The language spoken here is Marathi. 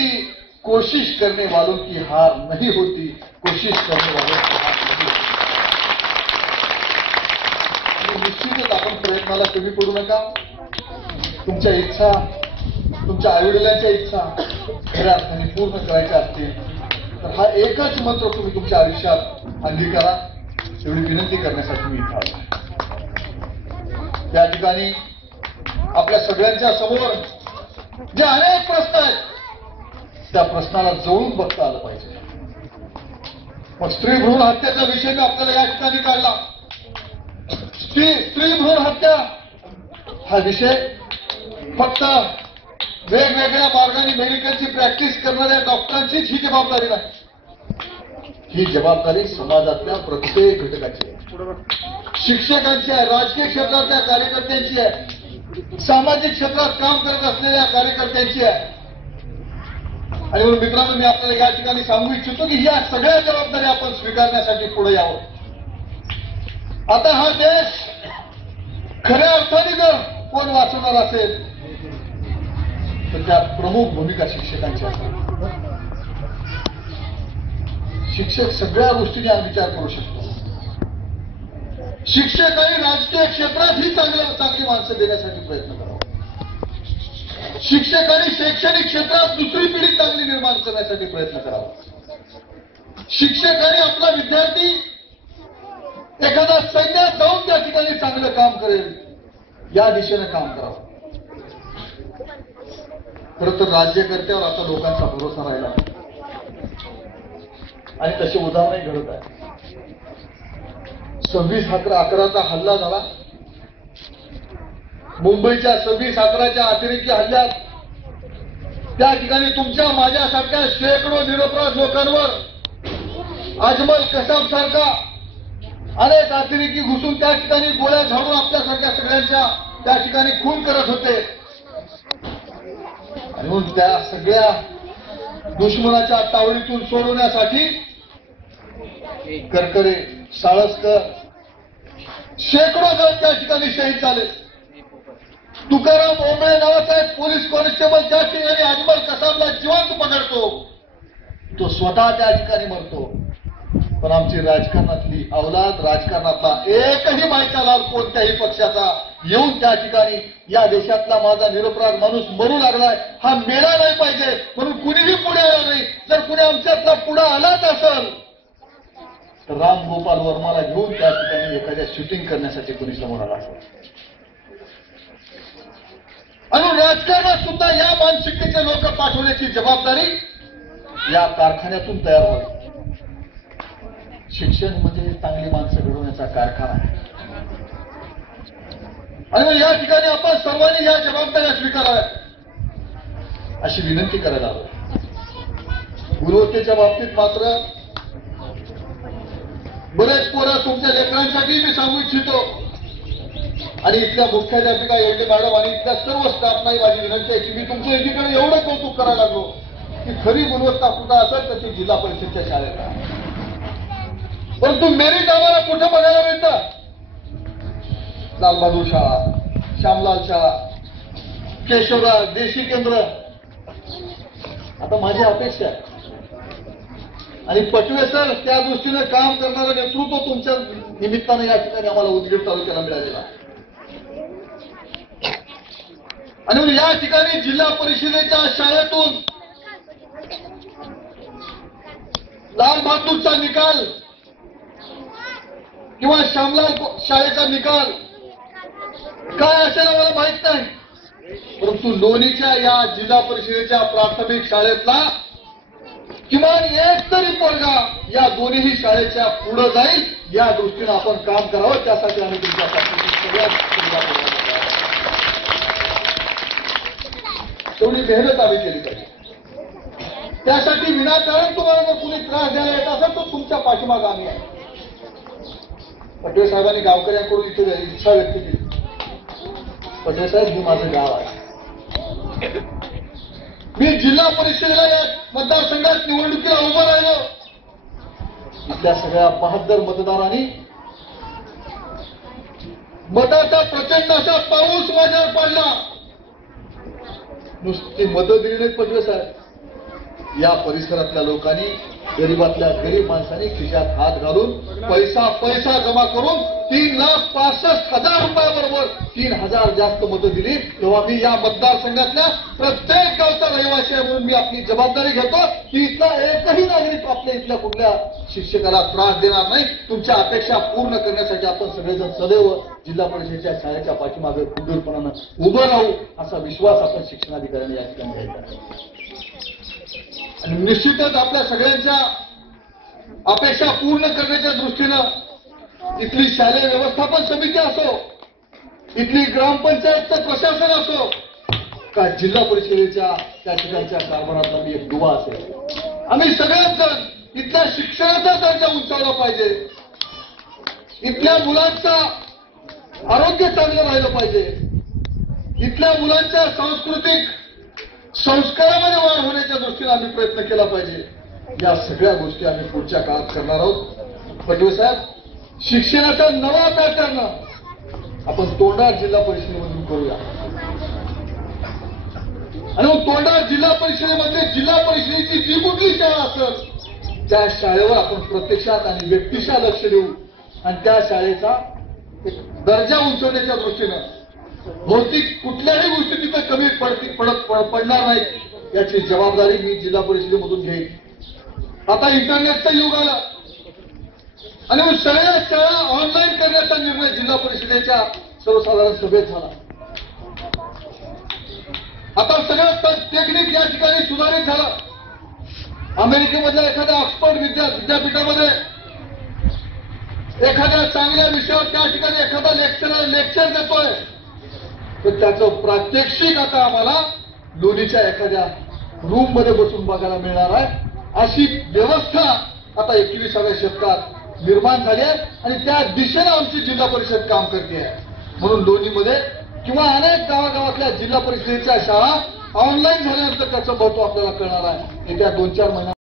होती, कोशिश करने वालों की हार नहीं होती, कोशिश करने वालों की हार नहीं होती. निश्चितच आपण प्रयत्नाला कमी पडू नका. तुमच्या इच्छा, तुमच्या आईवडिलांच्या इच्छा खऱ्या अर्थाने पूर्ण करायच्या असतील तर हा एकच मंत्र तुम्ही तुमच्या आयुष्यात अंगीकारा, एवढी विनंती करण्यासाठी मी इथे आलो. या ठिकाणी आपल्या सगळ्यांच्या समोर जे अनेक प्रश्न आहेत त्या प्रश्नाला जवळून बघता आलं पाहिजे. मग स्त्री भ्रूण हत्येचा विषय मी आपल्याला या ठिकाणी काढला. स्त्री भ्रूण हत्या हा विषय फक्त वेगवेगळ्या मार्गाने मेडिकलची प्रॅक्टिस करणाऱ्या डॉक्टरांचीच ही जबाबदारी नाही. ही जबाबदारी समाजातल्या प्रत्येक घटकाची आहे. शिक्षकांची आहे, राजकीय क्षेत्रातल्या कार्यकर्त्यांची आहे, सामाजिक क्षेत्रात काम करत असलेल्या कार्यकर्त्यांची आहे. आणि म्हणून मित्रांनो, मी आपल्याला या ठिकाणी सांगू इच्छितो की या सगळ्या जबाबदाऱ्या आपण स्वीकारण्यासाठी पुढे यावं. आता हा देश खऱ्या अर्थाने जर कोण वाचवणार असेल तर त्यात प्रमुख भूमिका शिक्षकांची असेल. शिक्षक सगळ्या गोष्टींचा विचार करू शकतो. शिक्षक आणि राजकीय क्षेत्रातही चांगली माणसं देण्यासाठी प्रयत्न करावा. शिक्षक आणि शैक्षणिक क्षेत्रात दुसरी पिढी चांगली निर्माण करण्यासाठी प्रयत्न करावा. शिक्षक आणि आपला विद्यार्थी एखादा सैन्यात जाऊन त्या ठिकाणी चांगलं काम करेल या दिशेने काम करावं. खरं तर राज्यकर्त्यावर आता लोकांचा भरोसा राहिला आणि तशी उदाहरणही घडत आहे. 26/11चा हल्ला झाला. मुंबईच्या 26/11च्या अतिरेकी हल्ल्यात त्या ठिकाणी तुमच्या माझ्यासारख्या शेकडो निरपराध लोकांवर अजमल कसाब सारखा अनेक अतिरेकी घुसून त्या ठिकाणी गोळ्या झाडून आपल्यासारख्या सगळ्यांच्या त्या ठिकाणी खून करत होते. आणि म्हणून त्या सगळ्या दुश्मनाच्या तावडीतून सोडवण्यासाठी करकरे, साळसकर शेकडो जण त्या ठिकाणी शहीद झाले. तुकाराम ओंबळे नावाचा एक पोलीस कॉन्स्टेबल त्या ठिकाणी अजमल कसाबला जिवंत पकडतो, तो स्वतः त्या ठिकाणी मरतो. पण आमची राजकारणातली अवलाद, राजकारणातला एकही मायकालाल कोणत्याही पक्षाचा येऊन त्या ठिकाणी या देशातला माझा निरपराध माणूस मरू लागलाय हा मेला नाही पाहिजे म्हणून कुणीही पुढे आला नाही. जर कुणी आमच्यातला पुढे आलाच असेल तर राम गोपाल वर्माला घेऊन त्या ठिकाणी एखाद्या शूटिंग करण्यासाठी कुणी समोर आला असेल. आणि राजकारणात सुद्धा या मानसिकतेचे लोक पाठवण्याची जबाबदारी या कारखान्यातून तयार व्हावी. शिक्षण म्हणजे चांगली माणसं घडवण्याचा कारखाना आहे. आणि या ठिकाणी आपण सर्वांनी या जबाबदाऱ्या स्वीकाराव्या अशी विनंती करायला हवी. गुणवत्तेच्या बाबतीत मात्र बरेच पोरं तुमच्या लेकरांसाठी मी सांगू इच्छितो आणि इथल्या मुख्याध्यापिका एवढे मॅडम आणि इथल्या सर्व स्टाफनाही माझी विनंती आहे की मी तुमच्या एकीकडे एवढं कौतुक करायला लागलो की खरी गुणवत्ता कुठं असेल तर ती जिल्हा परिषदच्या शाळेत आहे. परंतु मेरिट आम्हाला कुठं बघायला मिळतं? लालबहादूर शाळा, श्यामलाल शाळा, केशवराज, देशी केंद्र. आता माझी अपेक्षा आहे आणि पटवे सर त्या दृष्टीने काम करणारं नेतृत्व तुमच्या निमित्तानं या ठिकाणी आम्हाला उदगीर तालुक्याला मिळालेला आहे. आणि या ठिकाणी जिल्हा परिषदेच्या शाळेतून लालबहादूरचा निकाल किंवा श्यामलाल शाळेचा निकाल काय असेल आम्हाला माहित नाही. परंतु लोणीच्या या जिल्हा परिषदेच्या प्राथमिक शाळेतला किमान एक तरी पोरगा या दोन्ही शाळेच्या पुढे जाईल या दृष्टीने आपण काम करावं. त्यासाठी आम्ही तुमच्यासाठी सगळ्यात तेवढी मेहनत आम्ही केली पाहिजे. त्यासाठी विनाकारण तुम्हाला जर कुणी त्रास द्यायला येत असेल तर तुमच्या पाठीमागे आम्ही आहे. पटवे साहेबांनी गावकऱ्यांकडून इथे इच्छा व्यक्त केली. पटवे साहेब हे माझं गाव आहे. मी जिल्हा परिषदेला या मतदारसंघात निवडणुकीला उभं राहिलो. इथल्या सगळ्या 72 मतदारांनी मताचा प्रचंड असा पाऊस माझ्यावर पडला. नुसती मतं दिली नाहीत पटवे साहेब, या परिसरातल्या लोकांनी, गरीबातल्या गरीब माणसांनी खिशात हात घालून पैसा जमा करून 3,65,000 रुपयाबरोबर 3,000 जास्त मतं दिली. तेव्हा मी या मतदारसंघातल्या प्रत्येक गावचा रहिवासी आहे म्हणून मी आपली जबाबदारी घेतो की इथला एकही नागरिक आपल्या इथल्या कुठल्या शिक्षकाला त्रास देणार नाही. तुमच्या अपेक्षा पूर्ण करण्यासाठी आपण सगळेजण सदैव जिल्हा परिषदेच्या शाळेच्या पाठीमागे खंबीरपणानं उभं राहू असा विश्वास आपण शिक्षणाधिकाऱ्यांनी या ठिकाणी घ्यायचा. आणि निश्चितच आपल्या सगळ्यांच्या अपेक्षा पूर्ण करण्याच्या दृष्टीनं इथली शालेय व्यवस्थापन समिती असो, इथली ग्रामपंचायतचं प्रशासन असो, का जिल्हा परिषदेच्या त्या ठिकाणच्या कारभारातला मी एक दुवा असेल, आम्ही सगळेच जण इथल्या शिक्षणाचा दर्जा उंचावला पाहिजे, इथल्या मुलांचं आरोग्य चांगलं राहिलं पाहिजे, इथल्या मुलांच्या सांस्कृतिक संस्कारामध्ये वाढ होण्याच्या दृष्टीने आम्ही प्रयत्न केला पाहिजे. या सगळ्या गोष्टी आम्ही पुढच्या काळात करणार आहोत. पटवे साहेब, शिक्षणाचा नवा पॅटर्न आपण तोंडाळ जिल्हा परिषदेमधून करूया. आणि मग तोंडाळ जिल्हा परिषदेमध्ये जिल्हा परिषदेची जी कुठली शाळा असेल त्या शाळेवर आपण प्रत्यक्षात आणि व्यक्तिशः लक्ष देऊ आणि त्या शाळेचा एक दर्जा उंचवण्याच्या दृष्टीनं भौतिक कुठल्याही गोष्टी तिथे कमी पडणार नाहीत याची जबाबदारी मी जिल्हा परिषदेमधून घेईन. आता इंटरनेटचं युग आलं आणि मग सगळ्या शाळा ऑनलाईन करण्याचा निर्णय जिल्हा परिषदेच्या सर्वसाधारण सभेत झाला. आता सगळं टेक्निक या ठिकाणी सुधारित झालं. अमेरिकेमधल्या एखाद्या ऑक्सफर्ड विद्यापीठामध्ये एखाद्या चांगल्या विषयावर त्या ठिकाणी एखादा लेक्चर देतोय तर त्याचं प्रात्यक्षिक आता आम्हाला लोणीच्या एखाद्या रूम मध्ये बसून बघायला मिळणार आहे. अशी व्यवस्था आता 21व्या शतकात निर्माण झाली आहे आणि त्या दिशेने आमची जिल्हा परिषद काम करते आहे. म्हणून लोणीमध्ये किंवा अनेक गावागावातल्या जिल्हा परिषदेच्या शाळा ऑनलाईन झाल्यानंतर त्याचं महत्व आपल्याला कळणार आहे. येत्या 2-4 महिन्यात